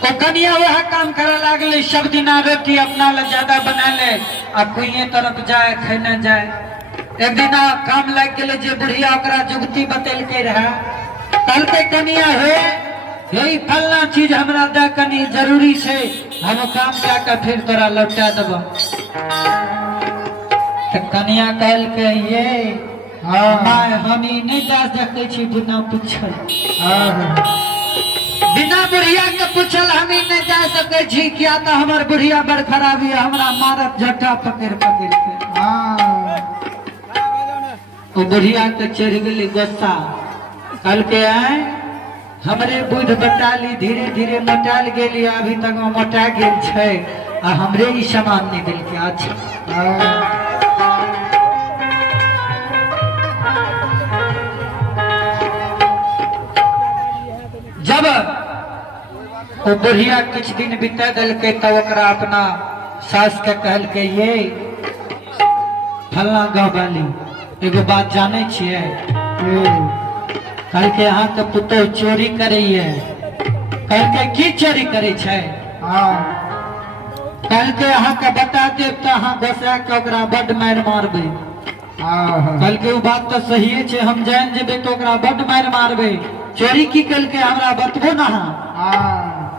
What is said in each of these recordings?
तो कनिया वह काम करे लागले, सब दिन रोटी अपना ले ज्यादा बना ले आ कुइये तरफ जाए खाने जाए। एक दिन काम लग गए जे बुढ़िया ओकरा जुगती बतेल के रहा, कल के कनिया हे फलना चीज हमरा दे कनी जरूरी है, हम काम क्या फिर तोरा लौटा देब। तो कनिया कल के ये हम नहीं जा सके बिना पूछल, बिना बुढ़िया के पूछल हम नहीं जा सके, क्या तो हमार बुढ़िया बड़ खराबी है, हमरा मारत झट्टा पकड़ पकड़ के। तो बुढ़िया के चढ़ गई गुस्सा, कल के आए हमरे बुध बटाली धीरे धीरे मोटाल गेली, अभी तक मोटा गेल छै आ हमरे ही सामान नहीं दिल के। अच्छा जब वो बुढ़िया कुछ दिन बीता दिल के तब ओकरा अपना सास के कहल के ये फलना गाँव वाली एगो बात जाने छिए, कल के यहाँ के पुतोह चोरी करे, कल के की चोरी करे छै, कल के यहाँ के बता देव तो अहाँ घसा के ओकरा बड मार मारबे। कल के वो बात तो सही है, हम जान जेबे तो ओकरा बड मार मारबे। चोरी की कल के हमरा बतबो ना,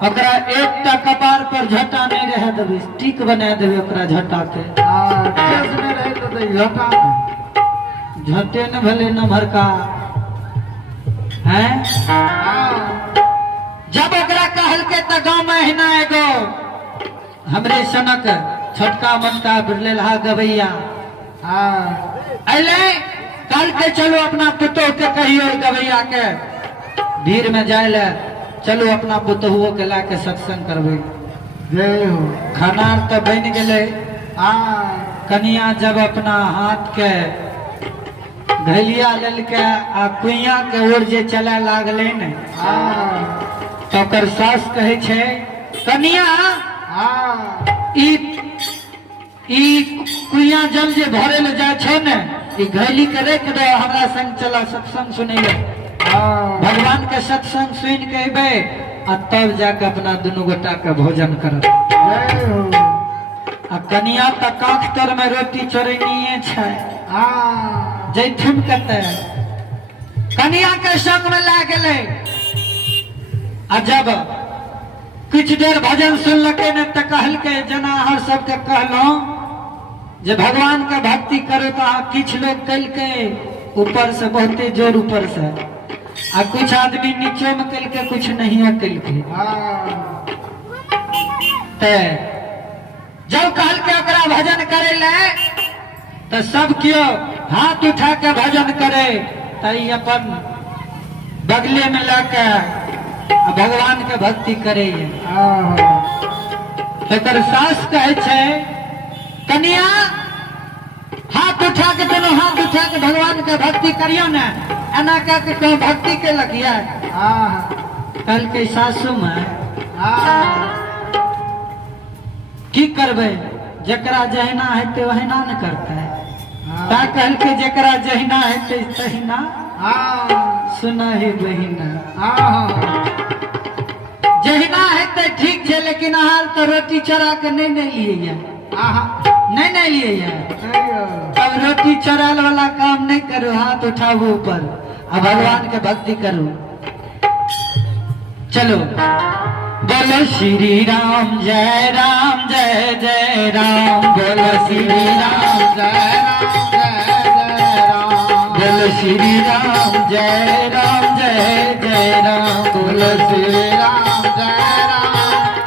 ओकरा एक टा कपार पर झटा नहीं रह देबे, स्टिक बना देबे ओकरा झटा के। झटे न भले न भरका है। जब ओकरा कहल के त गाँव में हिना एगो हमरे सनक छोटका मनका बिरलेहा गवैया अले, कल के चलो अपना पुतोह के कहियो गवैया के भीड़ में जाए ले, चलो अपना पुतोहुओ के ला के सत्संग करबे। खाना तो बन गए, कनिया जब अपना हाथ के घलिया लेल के आ कुइया के ओर जे चला लागले ने, तो ओकर सास कहे छे कनिया ई कुइया जल जे भरे ले जाए छे ने, ई घैली के रख दो, हमरा संग चला सत्संग सुने ले। भगवान के सत्संग सुन के अबे आ तब जाके अपना दोनों गोटा के भोजन करब। आ कनिया त काख तर में रोटी चोरनिए छै, जैठुन कते कनिया के संग में ला गेले। आ जब कुछ देर भजन सुनलके ने तो कहल के जना हर सबके कहलो जे भगवान के भक्ति करो, तो किछ लोग कल के ऊपर से बहुते जोर ऊपर से, आ कुछ आदमी नीचे में कल के कुछ नहीं कल के। जब कहल के ओकरा भजन करे ले तो सब क्यों हाथ उठा के भजन करे, तई अपन बगले में लाके भगवान के भक्ति करे। एकर सास कहे छे कनिया हाथ उठा के, दोनों हाथ उठा के भगवान के भक्ति करियो ना, एना कह के तो भक्ति के लगिया। कल के सासू में की करबे, जकरा जहिना हेते वहिना न करते है। ता कहल के जकरा जहिना हेते तहिना सुना ही बहिना, जहिना हेते ठीक है, लेकिन हाल तो रोटी चढ़ा के नहीं लिए, नहीं लिए। अब रोटी चढ़ाल वाला काम नहीं करो, हाथ उठाओ ऊपर अब भगवान के भक्ति करो। चलो बोलो श्री राम जय राम जय जय राम, बोलो श्री राम जय राम जय जय राम, बोलो श्री राम जय राम जय जय राम, बोलो श्री राम जय राम जय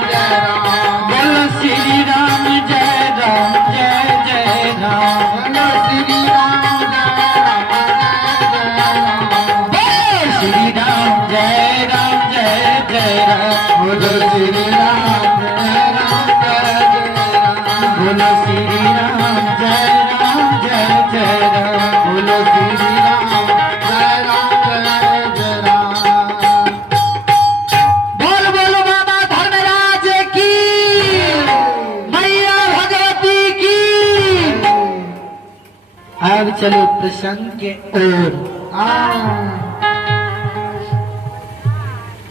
जय राम, बोलो श्री राम जय राम जय जय राम, बोलो श्री राम जय राम जय जय राम, बोलो श्री राम जय राम जय जय राम, बोलो श्री राम जय राम जय जय राम, बोलो श्री राम जय राम जय जय राम। बोल बोलो बाबा धर्मराज की, मैया भगवती की। अब चलो प्रसंग के ओर।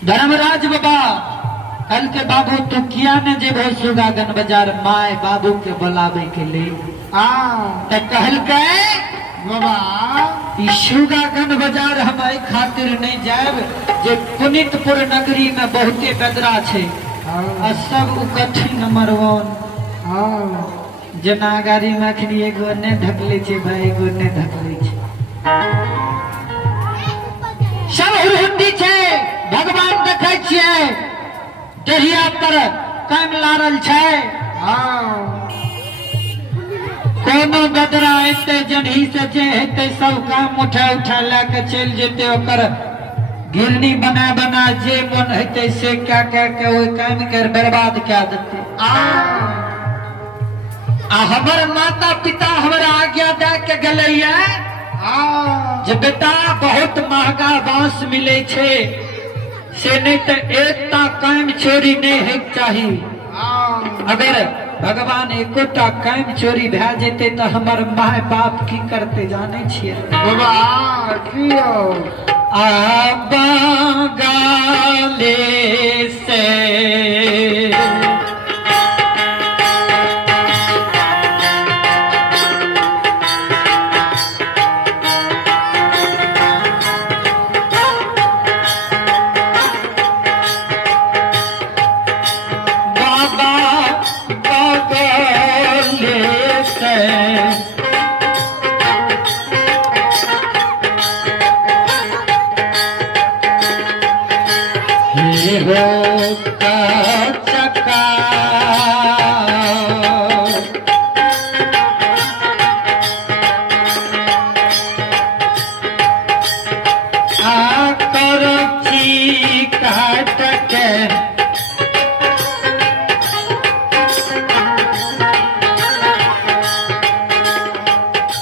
धर्मराज बाबा कल के बाबू तू किया ने जेबो सुगागन बाजार माय बाबू के बुलावे के लिए तो कहल के बाबा सुगागन बाजार हम एहि खातिर नहीं जाब जे पुनितपुर नगरी में बहुते बेदरा छे आ सब कथी नंबर 1 जना गाड़ी में अखनी एगो ने ढकले छे भाई एगो ने ढकले छे सब हुरहुंडी छे भगवान देखे छिए दहिया पर काम लारल छे कोनो बदरा एते जनही से जे हेते सब काम उठा लेके चल जेते ओकर गिरनी बना जे मन हेते से क्या के ओइ काम कर बर्बाद क्या देते आ हमर माता पिता हमरा आज्ञा दे के गलैया जे बेटा बहुत महंगा बांस मिले छे से नहीं तो एकता काम चोरी नहीं है चाहिए अगर भगवान एकोटा काम चोरी भे जेते तो हमार माय बाप की करते जाने छिए बाबा कियो आबा गाले से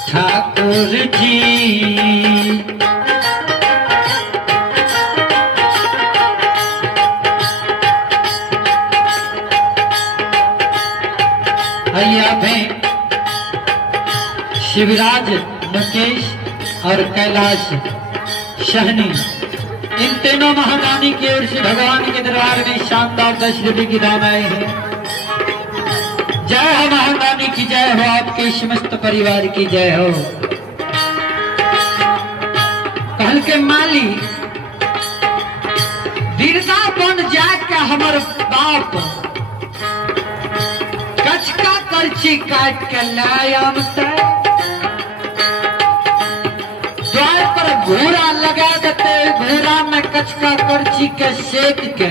ठाकुर जी भैया में शिवराज मुकेश और कैलाश सहनी इन तीनों महारानी की ओर से भगवान के दरबार में शानदार 10 रुपए की दान आए हैं। जय हो महारानी की जय हो, आपके समस्त परिवार की जय हो। कहल के माली वृंदावन जाके हमर बाप कचका करची काट के लायम द्वार पर घोड़ा लगा देते, घोड़ा में कचका करची के सेक के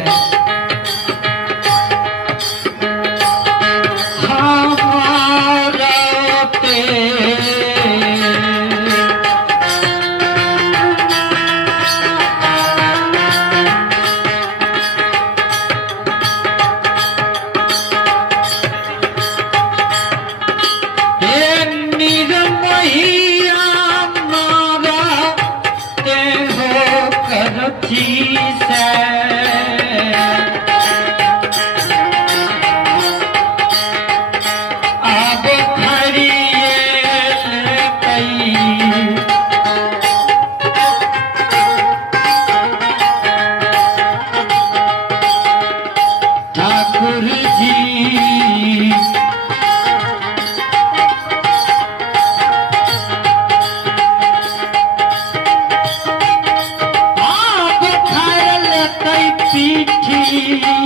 पीठी